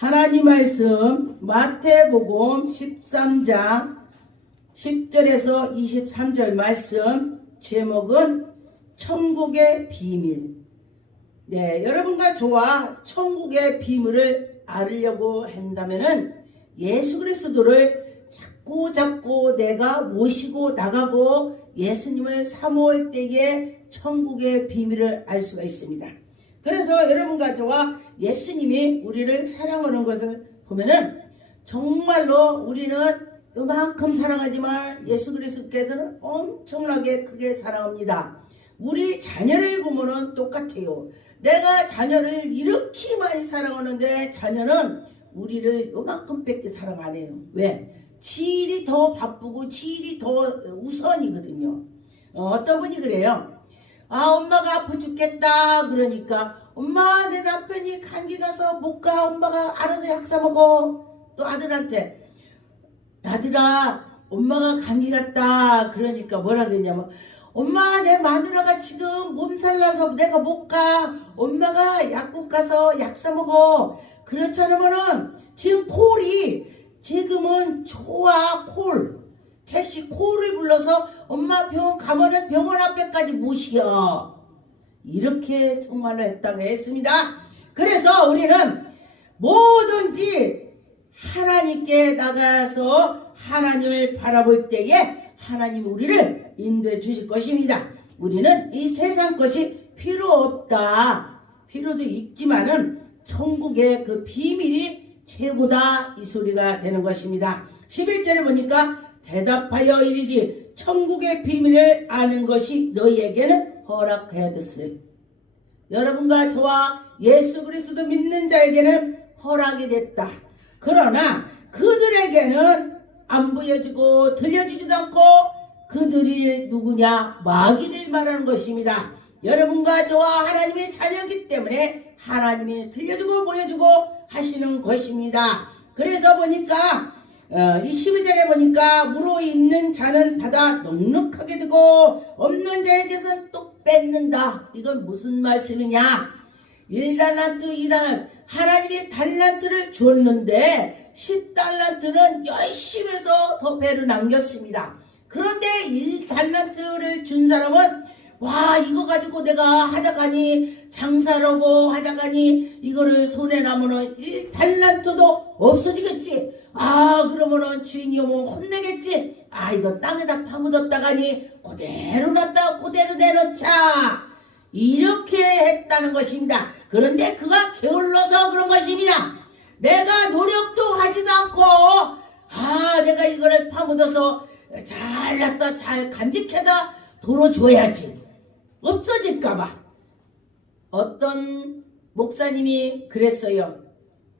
하나님 말씀 마태복음 13장 10절에서 23절 말씀, 제목은 천국의 비밀. 네, 여러분과 저와 천국의 비밀을 알으려고 한다면은 예수 그리스도를 자꾸 내가 모시고 나가고 예수님을 사모할 때에 천국의 비밀을 알 수가 있습니다. 그래서 여러분과 저와 예수님이 우리를 사랑하는 것을 보면은 정말로 우리는 요만큼 사랑하지만 예수 그리스도께서는 엄청나게 크게 사랑합니다. 우리 자녀를 보면은 똑같아요. 내가 자녀를 이렇게 많이 사랑하는데 자녀는 우리를 요만큼밖에 사랑 안 해요. 왜? 지일이 더 바쁘고 지일이 더 우선이거든요. 어떤 분이 그래요. 엄마가 아파 죽겠다 그러니까 엄마 내 남편이 감기 가서 못 가, 엄마가 알아서 약 사 먹어. 또 아들한테 아들아 엄마가 감기 갔다 그러니까 뭐라 그러냐면 엄마 내 마누라가 지금 몸살 나서 내가 못 가, 엄마가 약국 가서 약 사 먹어. 그렇지 않으면은 지금 콜이 지금은 좋아. 콜 택시 콜을 불러서 엄마 병원 가면은 병원 앞에까지 모시어. 이렇게 정말로 했다고 했습니다. 그래서 우리는 뭐든지 하나님께 나가서 하나님을 바라볼 때에 하나님 우리를 인도해 주실 것입니다. 우리는 이 세상 것이 필요 없다. 필요도 있지만은 천국의 그 비밀이 최고다. 이 소리가 되는 것입니다. 11절에 보니까 대답하여 이르되 천국의 비밀을 아는 것이 너희에게는 허락하였으니. 여러분과 저와 예수 그리스도 믿는 자에게는 허락이 됐다. 그러나 그들에게는 안 보여주고 들려주지도 않고 그들이 누구냐? 마귀를 말하는 것입니다. 여러분과 저와 하나님의 자녀이기 때문에 하나님이 들려주고 보여주고 하시는 것입니다. 그래서 보니까 이 12절에 보니까 무로 있는 자는 받아 넉넉하게 두고 없는 자에게서는 또 뺏는다. 이건 무슨 말씀이냐? 1달란트 2달란트 하나님이 달란트를 줬는데 10달란트는 열심히 해서 더 배를 남겼습니다. 그런데 1달란트를 준 사람은 와 이거 가지고 내가 하다가니 장사라고 하다가니 이거를 손에 나면은 1달란트도 없어지겠지. 그러면은 주인이 오면 혼내겠지. 이거 땅에다 파묻었다가니 그대로 놨다 그대로 내놓자. 이렇게 했다는 것입니다. 그런데 그가 게을러서 그런 것입니다. 내가 노력도 하지도 않고 내가 이거를 파묻어서 잘 놨다 잘 간직해다 도로 줘야지. 없어질까봐. 어떤 목사님이 그랬어요.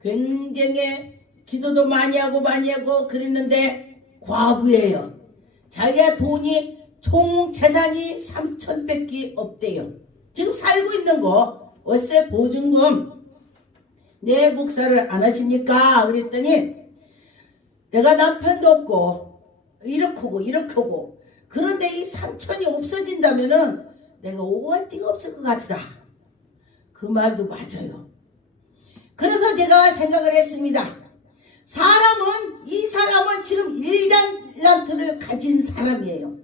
굉장히 기도도 많이 하고 그랬는데 과부예요. 자기가 돈이 총 재산이 3,000밖에 없대요. 지금 살고 있는 거 월세 보증금 내 목사를 안 하십니까? 그랬더니 내가 남편도 없고 이렇게 하고 그런데 이 3,000이 없어진다면은 내가 오갈 데가 없을 것 같다. 그 말도 맞아요. 그래서 제가 생각을 했습니다. 이 사람은 지금 1달란트를 가진 사람이에요.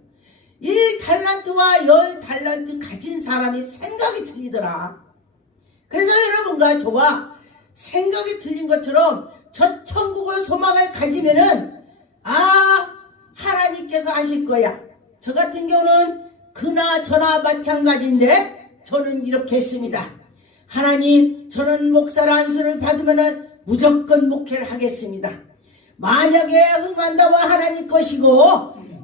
1달란트와 10달란트 가진 사람이 생각이 틀리더라. 그래서 여러분과 저와 생각이 틀린 것처럼 저 천국을 소망을 가지면은 하나님께서 하실 거야. 저 같은 경우는 그나저나 마찬가지인데 저는 이렇게 했습니다. 하나님 저는 목사를 안수를 받으면은 무조건 목회를 하겠습니다. 만약에 흥한다면 하나님 것이고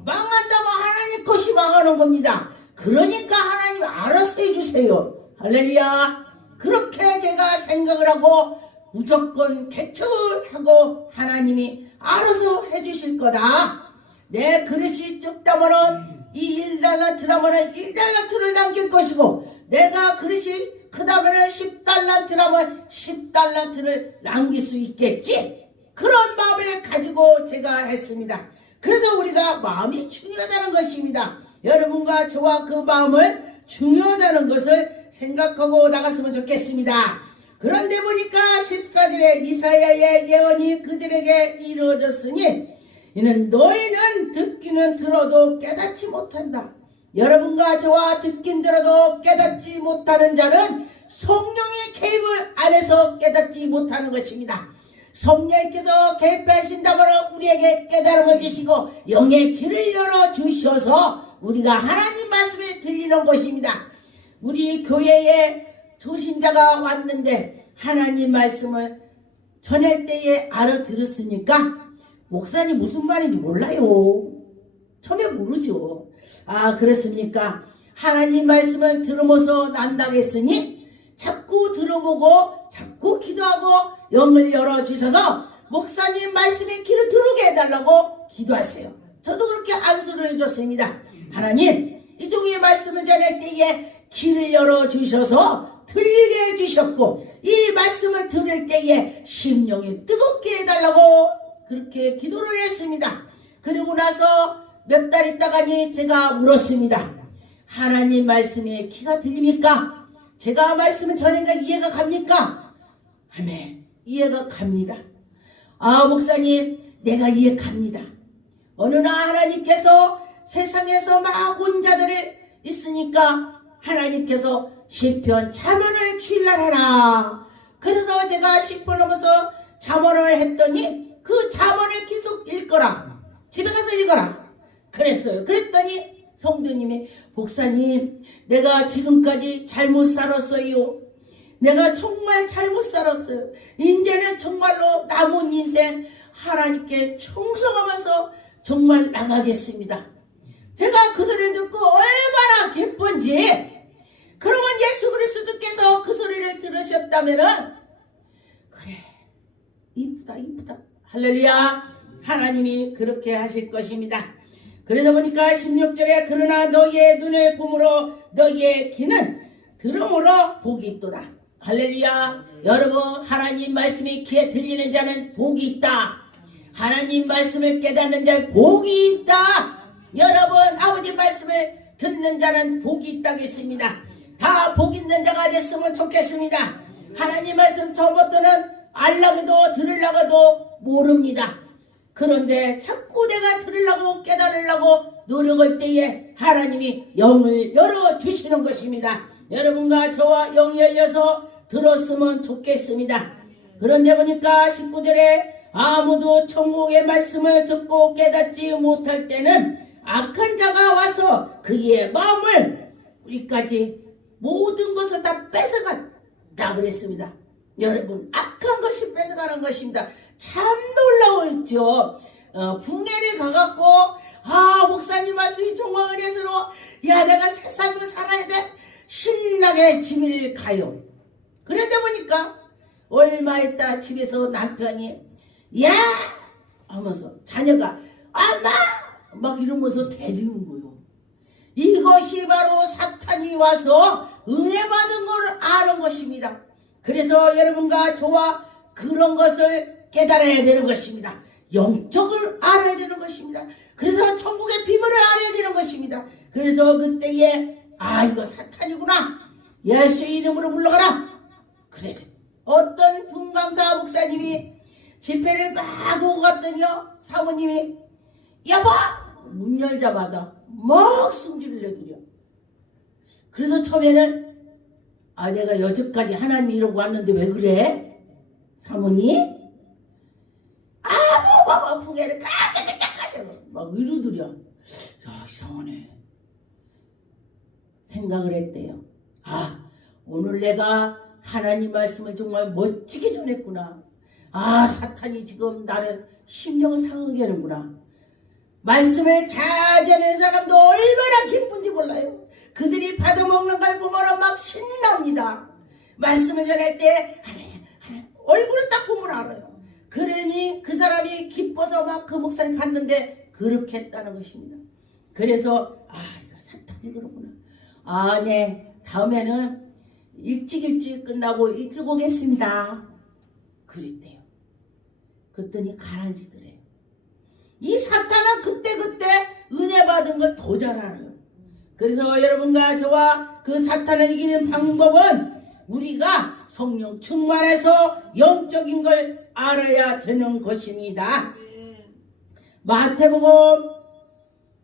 망한다면 하나님 것이 망하는 겁니다. 그러니까 하나님 알아서 해주세요. 할렐루야. 그렇게 제가 생각을 하고 무조건 개척을 하고 하나님이 알아서 해주실 거다. 내 그릇이 적다면은 이 1달란트라면은 1달란트를 남길 것이고 내가 그릇이 크다면은 10달란트라면 10달란트를 남길 수 있겠지. 그런 마음을 가지고 제가 했습니다. 그래서 우리가 마음이 중요하다는 것입니다. 여러분과 저와 그 마음을 중요하다는 것을 생각하고 나갔으면 좋겠습니다. 그런데 보니까 14절에 이사야의 예언이 그들에게 이루어졌으니 이는 너희는 듣기는 들어도 깨닫지 못한다. 여러분과 저와 듣긴 들어도 깨닫지 못하는 자는 성령의 개입을 안에서 깨닫지 못하는 것입니다. 성령께서 개입하신다면 우리에게 깨달음을 주시고 영의 길을 열어주셔서 우리가 하나님 말씀에 들리는 것입니다. 우리 교회에 초신자가 왔는데 하나님 말씀을 전할 때에 알아들었으니까 목사님 무슨 말인지 몰라요. 처음에 모르죠. 아, 그렇습니까? 하나님 말씀을 들으면서 난다겠으니 자꾸 들어보고 자꾸 기도하고 영을 열어주셔서 목사님 말씀의 길을 들어오게 해달라고 기도하세요. 저도 그렇게 안수를 해줬습니다. 하나님, 이 종의 말씀을 전할 때에 길을 열어주셔서 들리게 해주셨고 이 말씀을 들을 때에 심령이 뜨겁게 해달라고 그렇게 기도를 했습니다. 그리고 나서 몇 달 있다가니 제가 물었습니다. 하나님 말씀에 귀가 들립니까? 제가 말씀을 전하니까 이해가 갑니까? 아멘. 이해가 갑니다. 아, 목사님, 내가 이해갑니다. 어느 날 하나님께서 세상에서 막 혼자들이 있으니까 하나님께서 시편 잠언을 주일날하라. 그래서 제가 시편하면서 잠언을 했더니 그 잠언을 계속 읽거라. 집에 가서 읽어라. 그랬어요. 그랬더니 성도님이 목사님, 내가 지금까지 잘못 살았어요. 내가 정말 잘못 살았어요. 이제는 정말로 남은 인생 하나님께 충성하면서 정말 나가겠습니다. 제가 그 소리를 듣고 얼마나 기쁜지. 그러면 예수 그리스도께서 그 소리를 들으셨다면은 그래, 이쁘다 이쁘다, 할렐루야, 하나님이 그렇게 하실 것입니다. 그러다 보니까 16절에 그러나 너희의 눈을 봄으로 너희의 귀는 들음으로 복이 있도다. 할렐루야. 여러분, 하나님 말씀이 귀에 들리는 자는 복이 있다. 하나님 말씀을 깨닫는 자는 복이 있다. 여러분, 아버지 말씀을 듣는 자는 복이 있다겠습니다. 다 복 있는 자가 됐으면 좋겠습니다. 하나님 말씀 처음부터는 알라고도 들으려고도 모릅니다. 그런데 자꾸 내가 들으려고 깨달으려고 노력할 때에 하나님이 영을 열어주시는 것입니다. 여러분과 저와 영이 열려서 들었으면 좋겠습니다. 그런데 보니까 19절에 아무도 천국의 말씀을 듣고 깨닫지 못할 때는 악한 자가 와서 그의 마음을 우리까지 모든 것을 다 뺏어간다 그랬습니다. 여러분, 악한 것이 뺏어가는 것입니다. 참 놀라웠죠. 붕해를 가갖고 목사님 말씀이 정말 은혜스러워. 야, 내가 새 삶을 살아야 돼. 신나게 집을 가요. 그런데 보니까 얼마 있다 집에서 남편이 야 하면서 자녀가 엄마 막 이러면서 대드는 거예요. 이것이 바로 사탄이 와서 은혜 받은 걸 아는 것입니다. 그래서 여러분과 저와 그런 것을 깨달아야 되는 것입니다. 영적을 알아야 되는 것입니다. 그래서 천국의 비밀을 알아야 되는 것입니다. 그래서 그때에 이거 사탄이구나. 예수의 이름으로 물러가라. 그래. 어떤 분감사 목사님이 집회를 막 오고 갔더니요, 사모님이 여보 문 열자마자 막 승질을 내더려. 그래서 처음에는 내가 여태까지 하나님 이러고 왔는데 왜 그래? 사모님? 뭐 풍해를 까까까까까 막 이러더려. 야, 이상하네. 생각을 했대요. 오늘 내가 하나님 말씀을 정말 멋지게 전했구나. 사탄이 지금 나를 심령을 상하게 하는구나. 말씀을 잘 전하는 사람도 얼마나 기쁜지 몰라요. 그들이 받아먹는 걸 보면 막 신납니다. 말씀을 전할 때 얼굴을 딱 보면 알아요. 그러니 그 사람이 기뻐서 막 그 목사님 갔는데 그렇게 했다는 것입니다. 그래서 이거 사탄이 그러구나. 네, 다음에는 일찍 끝나고 일찍 오겠습니다. 그랬대요. 그랬더니 가라앉히더래요. 이 사탄은 그때 은혜 받은 걸 더 잘 알아요. 그래서 여러분과 저와 그 사탄을 이기는 방법은 우리가 성령 충만해서 영적인 걸 알아야 되는 것입니다.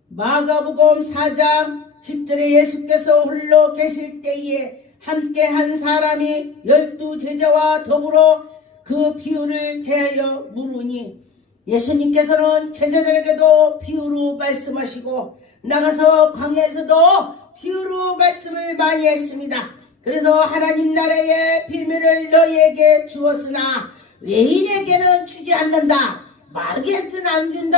마가복음 4장 10절에 예수께서 홀로 계실 때에 함께 한 사람이 12 제자와 더불어 그 비유를 대하여 물으니 예수님께서는 제자들에게도 비유로 말씀하시고 나가서 광야에서도 비유로 말씀을 많이 했습니다. 그래서 하나님 나라의 비밀을 너희에게 주었으나 외인에게는 주지 않는다. 마귀한테는 안 준다.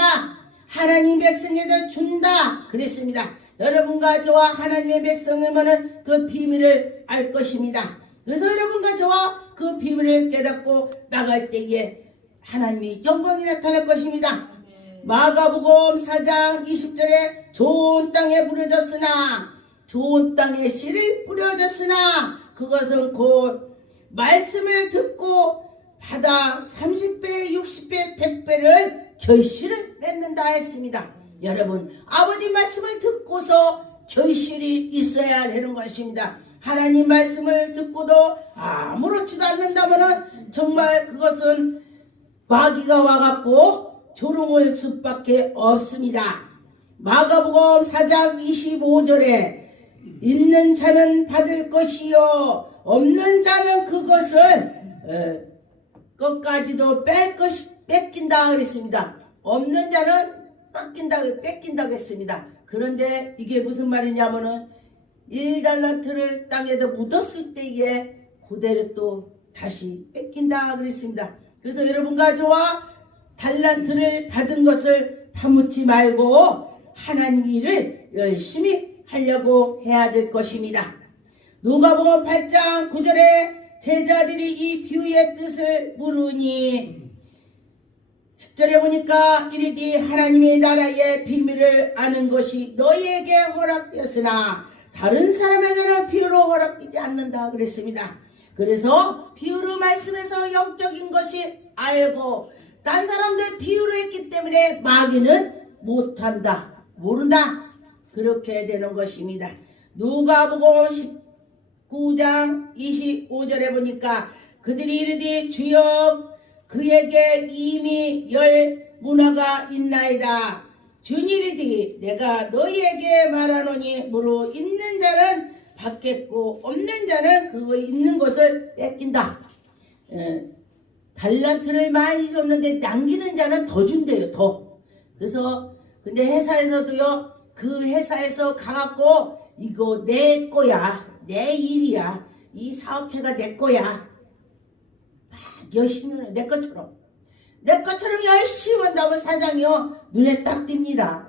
하나님 백성에게 준다. 그랬습니다. 여러분과 저와 하나님의 백성이면은 그 비밀을 알 것입니다. 그래서 여러분과 저와 그 비밀을 깨닫고 나갈 때에 하나님의 영광이 나타날 것입니다. 마가복음 4장 20절에 좋은 땅에 뿌려졌으나 좋은 땅에 씨를 뿌려졌으나 그것은 곧 말씀을 듣고 받아 30배, 60배, 100배를 결실을 맺는다 했습니다. 여러분, 아버지 말씀을 듣고서 결실이 있어야 되는 것입니다. 하나님 말씀을 듣고도 아무렇지도 않는다면 정말 그것은 마귀가 와갖고 조롱할 수밖에 없습니다. 마가복음 4장 25절에 있는 자는 받을 것이요 없는 자는 그것을 끝까지도 뺏긴다 그랬습니다. 없는 자는 뺏긴다고 했습니다. 그런데 이게 무슨 말이냐면은 1달란트를 땅에다 묻었을 때에 그대로 또 다시 뺏긴다 그랬습니다. 그래서 여러분과 저와 달란트를 받은 것을 파묻지 말고 하나님 일을 열심히 하려고 해야 될 것입니다. 누가복음 8장 9절에 제자들이 이 비유의 뜻을 물으니 10절에 보니까 이르되 하나님의 나라의 비밀을 아는 것이 너희에게 허락되었으나 다른 사람에게는 비유로 허락되지 않는다 그랬습니다. 그래서 비유로 말씀해서 영적인 것이 알고 딴 사람들 비유로 했기 때문에 마귀는 못한다, 모른다, 그렇게 되는 것입니다. 누가복음 19장 25절에 보니까 그들이 이르되 주여 그에게 이미 열 문화가 있나이다. 주니 이르되 내가 너희에게 말하노니 무릇 있는 자는 받겠고 없는 자는 그 있는 것을 뺏긴다. 달란트를 많이 줬는데 남기는 자는 더 준대요. 더. 그래서 근데 회사에서도요, 그 회사에서 가갖고 이거 내 거야, 내 일이야, 이 사업체가 내 거야, 막 열심히 내 것처럼 열심히 한다면 사장이요 눈에 딱 띕니다.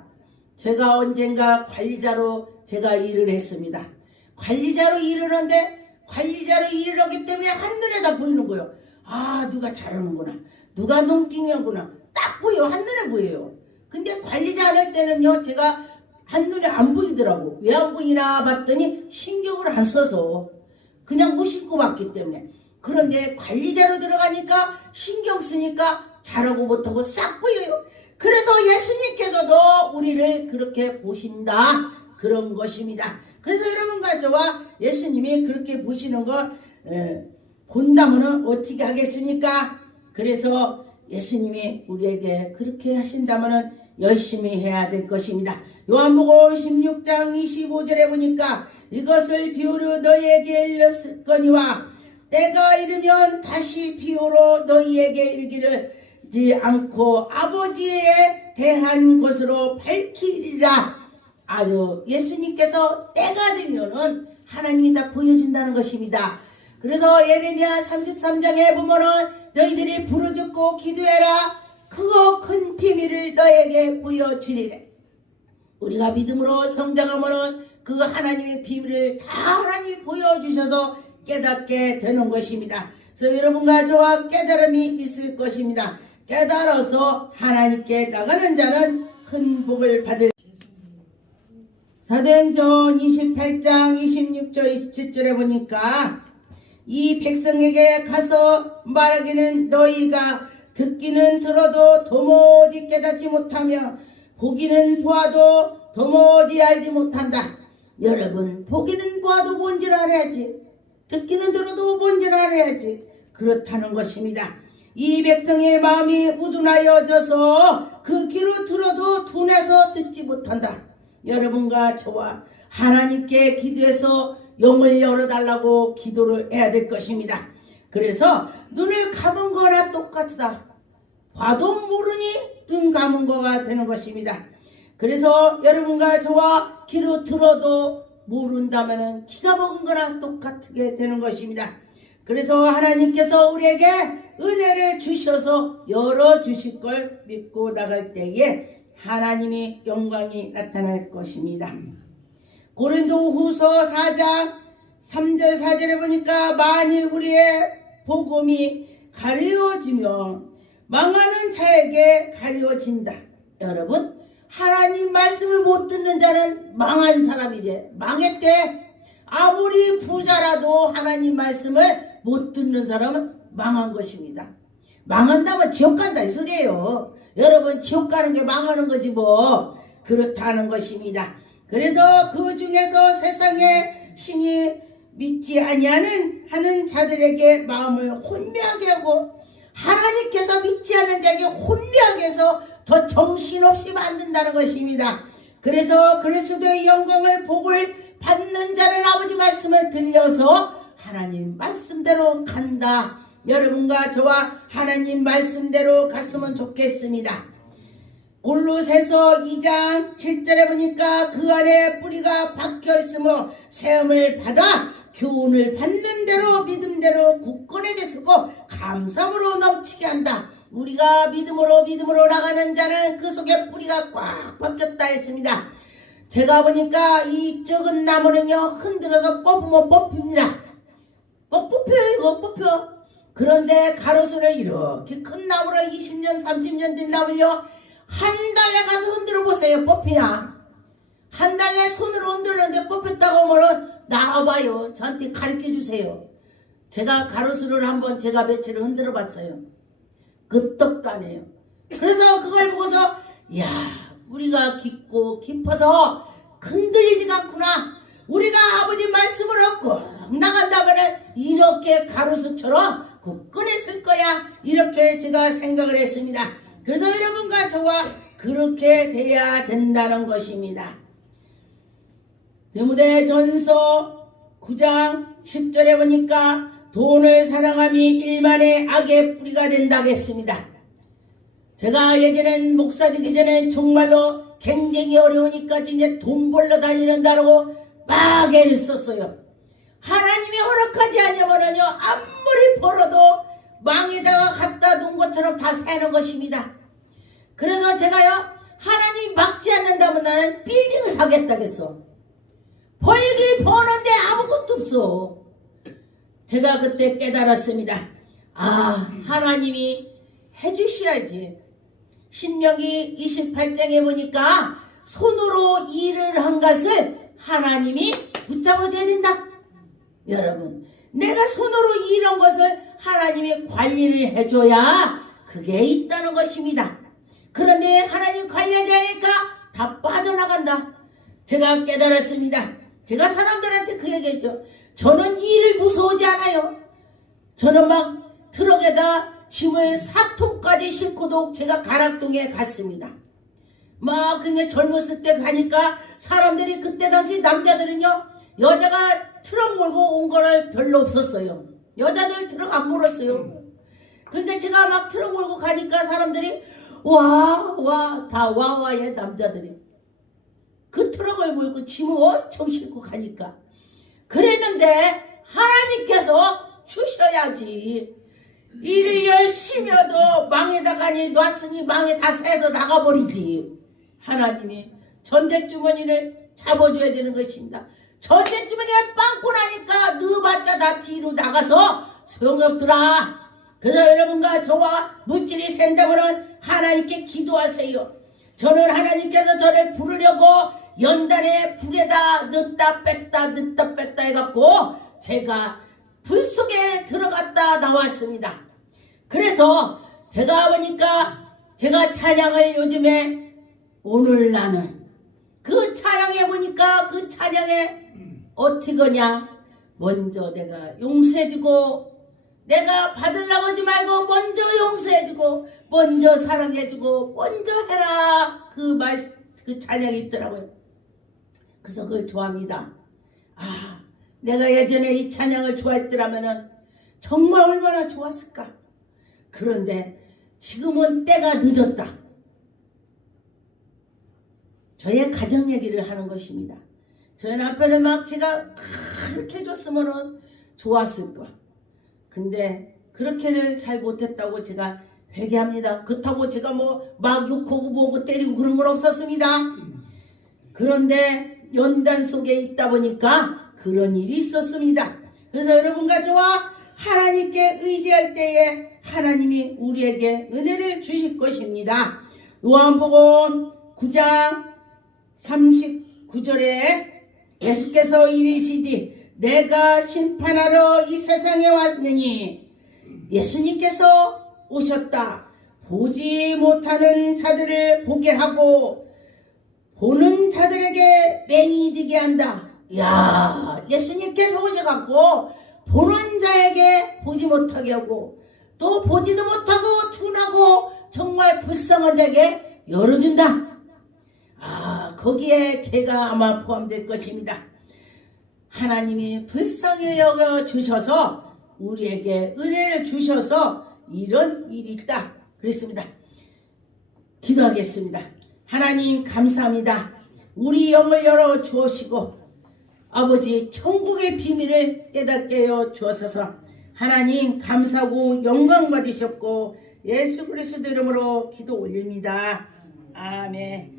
제가 언젠가 관리자로 제가 일을 했습니다. 관리자로 일을 하는데 관리자로 일을 하기 때문에 한눈에 다 보이는 거예요. 아, 누가 잘하는구나, 누가 농띵이구나, 딱 보여, 한눈에 보여요. 근데 관리자 할 때는요, 제가 한눈에 안 보이더라고. 왜 안 보이나 봤더니 신경을 안 써서 그냥 무심코 봤기 때문에. 그런데 관리자로 들어가니까 신경 쓰니까 잘하고 못하고 싹 보여요. 그래서 예수님께서도 우리를 그렇게 보신다, 그런 것입니다. 그래서 여러분과 저와 예수님이 그렇게 보시는 걸 본다면 어떻게 하겠습니까? 그래서 예수님이 우리에게 그렇게 하신다면 열심히 해야 될 것입니다. 요한복음 16장 25절에 보니까 이것을 비유로 너희에게 일렀거니와 때가 이르면 다시 비유로 너희에게 이르기를 않고 아버지에 대한 것으로 밝히리라. 아주 예수님께서 때가 되면은 하나님이 다 보여준다는 것입니다. 그래서 예레미야 33장에 보면은 너희들이 부르짖고 기도해라. 크고 큰 비밀을 너에게 보여주리래. 우리가 믿음으로 성장하면은 그 하나님의 비밀을 다 하나님이 보여주셔서 깨닫게 되는 것입니다. 그래서 여러분과 저와 깨달음이 있을 것입니다. 깨달아서 하나님께 나가는 자는 큰 복을 받을. 사도행전 28장 26절 27절에 보니까 이 백성에게 가서 말하기는 너희가 듣기는 들어도 도무지 깨닫지 못하며 보기는 보아도 도무지 알지 못한다. 여러분, 보기는 보아도 뭔지를 알아야지. 듣기는 들어도 뭔지를 알아야지. 그렇다는 것입니다. 이 백성의 마음이 우둔하여져서 그 귀로 들어도 둔해서 듣지 못한다. 여러분과 저와 하나님께 기도해서 영을 열어달라고 기도를 해야 될 것입니다. 그래서 눈을 감은 거나 똑같다. 봐도 모르니 눈 감은 거가 되는 것입니다. 그래서 여러분과 저와 귀로 들어도 모른다면 기가 먹은 거나 똑같게 되는 것입니다. 그래서 하나님께서 우리에게 은혜를 주셔서 열어주실 걸 믿고 나갈 때에 하나님의 영광이 나타날 것입니다. 고린도후서 4장 3절 4절에 보니까 만일 우리의 복음이 가려지면 망하는 자에게 가려진다. 여러분, 하나님 말씀을 못 듣는 자는 망한 사람이래. 망했대. 아무리 부자라도 하나님 말씀을 못 듣는 사람은 망한 것입니다. 망한다면 지옥 간다 이 소리예요. 여러분, 지옥 가는 게 망하는 거지 뭐. 그렇다는 것입니다. 그래서 그 중에서 세상의 신이 믿지 아니하는 하는 자들에게 마음을 혼미하게 하고 하나님께서 믿지 않는 자에게 혼미하게 해서 더 정신없이 만든다는 것입니다. 그래서 그리스도의 영광을 복을 받는 자는 아버지 말씀을 들려서 하나님 말씀대로 간다. 여러분과 저와 하나님 말씀대로 갔으면 좋겠습니다. 골로새서 2장 7절에 보니까 그 안에 뿌리가 박혀있으며 세움을 받아 교훈을 받는 대로 믿음대로 굳건하게 서고 감사함으로 넘치게 한다. 우리가 믿음으로 나가는 자는 그 속에 뿌리가 꽉 박혔다 했습니다. 제가 보니까 이 적은 나무는요 흔들어서 뽑으면 뽑힙니다. 뽑혀요. 이거 뽑혀. 그런데 가로수를 이렇게 큰 나무로 20년 30년 된 나무요 한 달에 가서 흔들어 보세요. 뽑히나? 한 달에 손으로 흔들었는데 뽑혔다고 하면 나와봐요. 저한테 가르쳐 주세요. 제가 가로수를 한번 제가 며칠을 흔들어 봤어요. 끄떡도 안 해요. 그래서 그걸 보고서 야, 뿌리가 깊고 깊어서 흔들리지가 않구나. 우리가 아버지 말씀을 얻고 나간다면 이렇게 가로수처럼 굳건했을 거야. 이렇게 제가 생각을 했습니다. 그래서 여러분과 저와 그렇게 돼야 된다는 것입니다. 디모데전서 9장 10절에 보니까 돈을 사랑함이 일만의 악의 뿌리가 된다고 했습니다. 제가 예전엔 목사 되기 전엔 정말로 굉장히 어려우니까 이제 돈 벌러 다니는다고 막 애를 썼어요. 하나님이 허락하지 않으면요 아무리 벌어도 망에다가 갖다 놓은 것처럼 다 새는 것입니다. 그래서 제가요 하나님이 막지 않는다면 나는 빌딩을 사겠다겠어. 벌기 버는데 아무것도 없어. 제가 그때 깨달았습니다. 아, 하나님이 해주셔야지. 신명기 28장에 보니까 손으로 일을 한 것을 하나님이 붙잡아줘야 된다. 여러분, 내가 손으로 일한 것을 하나님이 관리를 해줘야 그게 있다는 것입니다. 그런데 하나님 관리하지 않으니까 다 빠져나간다. 제가 깨달았습니다. 제가 사람들한테 그 얘기했죠. 저는 일을 무서워하지 않아요. 저는 막 트럭에다 짐을 4톤까지 싣고도 제가 가락동에 갔습니다. 막 그냥 젊었을 때 가니까 사람들이 그때 당시 남자들은요 여자가 트럭 몰고 온 거를 별로 없었어요. 여자들 트럭 안 몰았어요. 근데 제가 막 트럭 몰고 가니까 사람들이 다 와와의 남자들이 그 트럭을 몰고 짐을 엄청 싣고 가니까 그랬는데 하나님께서 주셔야지. 일을 열심히 해도 망에다가니 놨으니 망에 다 새서 나가버리지. 하나님이 전대주머니를 잡아줘야 되는 것입니다. 전대주머니에 빵꾸 나니까 넣어봤자 다 뒤로 나가서 소용없더라. 그래서 여러분과 저와 물질이 샌다면 하나님께 기도하세요. 저는 하나님께서 저를 부르려고 연단에 불에다 넣다 뺐다 해갖고 제가 불 속에 들어갔다 나왔습니다. 그래서 제가 보니까 제가 찬양을 요즘에 오늘 나는 그 찬양에 보니까 그 찬양에 어떻게 거냐 먼저 내가 용서해주고 내가 받으려고 하지 말고 먼저 용서해주고 먼저 사랑해주고 먼저 해라 그 찬양이 있더라고요. 그래서 그걸 좋아합니다. 아, 내가 예전에 이 찬양을 좋아했더라면 정말 얼마나 좋았을까. 그런데 지금은 때가 늦었다. 저의 가정 얘기를 하는 것입니다. 저희 남편은 막 제가 그렇게 해줬으면 좋았을 거. 근데 그렇게를 잘 못했다고 제가 회개합니다. 그렇다고 제가 뭐 막 욕하고 뭐고 때리고 그런 건 없었습니다. 그런데 연단 속에 있다 보니까 그런 일이 있었습니다. 그래서 여러분과 저와 하나님께 의지할 때에 하나님이 우리에게 은혜를 주실 것입니다. 요한복음 9장 39절에 예수께서 이르시되 내가 심판하러 이 세상에 왔느니 예수님께서 오셨다. 보지 못하는 자들을 보게 하고 보는 자들에게 맹이 되게 한다. 이야, 예수님께서 오셔갖고 보는 자에게 보지 못하게 하고 또 보지도 못하고 둔하고 정말 불쌍한 자에게 열어준다. 아, 거기에 제가 아마 포함될 것입니다. 하나님이 불쌍히 여겨 주셔서 우리에게 은혜를 주셔서 이런 일이 있다 그랬습니다. 기도하겠습니다. 하나님 감사합니다. 우리 영을 열어 주시고 아버지 천국의 비밀을 깨닫게 하여 주옵소서. 하나님 감사하고 영광 받으셨고 예수 그리스도 이름으로 기도 올립니다. 아멘.